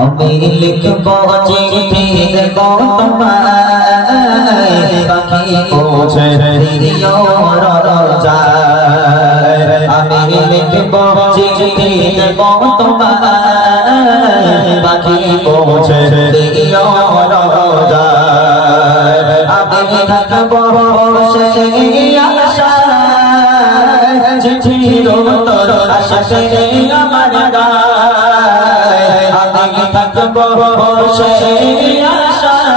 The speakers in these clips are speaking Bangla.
আমি লিখবো চিঠি দেবো তোমায় পাখি পৌঁছে দিও রোজায় আমি লিখবো চিঠি দেবো তোমায় পাখি পৌঁছে দিও রোজায় আমি থাকবো সেই আশায় চিঠির উত্তর আশাতে আমার গায় আমি থাকবো সেই আশায়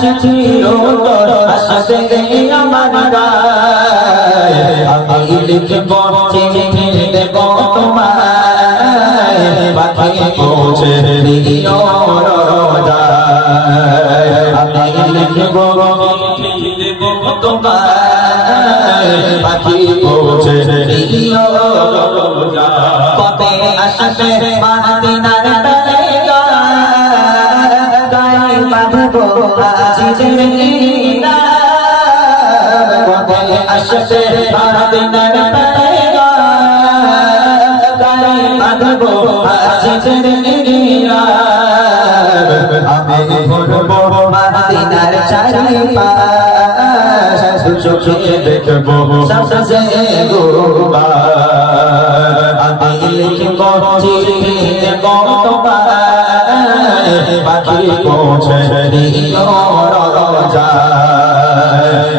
চিঠির উত্তর আশাতে আমার গায় আমি লিখবো চিঠি দেবো তোমায় পাখি পৌঁছে দিও রোজায় আমি লিখবো চিঠি দেবো তোমায় পাখি পৌঁছে দিও রোজায় কবে আসবে মদিনার তালেগা গায়ে বাঁধবো আজিজের লীলা কবে আসবে মদিনার তালেগা গায়ে বাঁধবো আজিজের লীলা আমি ঘুরবো মদিনার চারিপাশ চোখে দেখবো সবসে গোবার আমি লিখবো চিঠি দেবো তোমায় পাখি পৌঁছে দিও রোজায়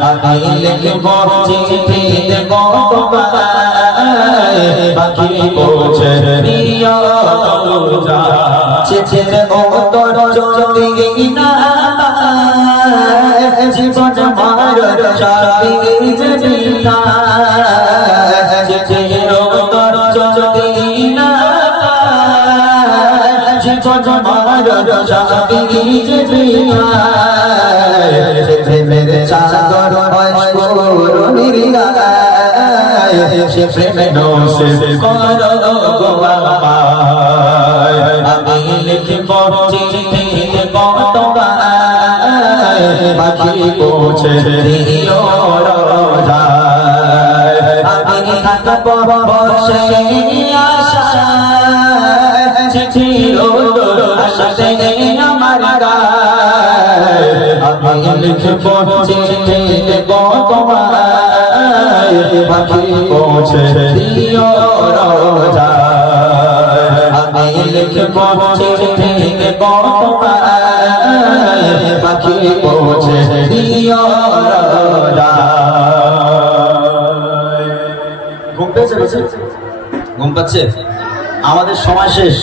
আমি লিখবো চিঠি দেবো তোমায় পাখি পৌঁছে দিও রোজায় চিঠির উত্তর যদি না জীবন আমার চাবি জীবিকা চিঠির উত্তর যদি না জীবন আমার চাবি জীবিকা প্রেমের চাদর হয় করুণীর গায় সে প্রেমে নসে করো গো আমায় আমি লিখবো চিঠি দেবো তোমায় পাখি পৌঁছে দিও রোজায় আমি থাকবো সেই আশায় চিঠির উত্তর আশাতে আমার গায় আমি লিখবো চিঠি দেবো তোমায় পাখি পৌঁছে দিও রোজায় আমি লিখবো চিঠি দেবো তোমায় পাখি পৌঁছে দিও রোজায় ঘুম পেয়েছে? ঘুম পাচ্ছে? আমাদের সময় শেষ।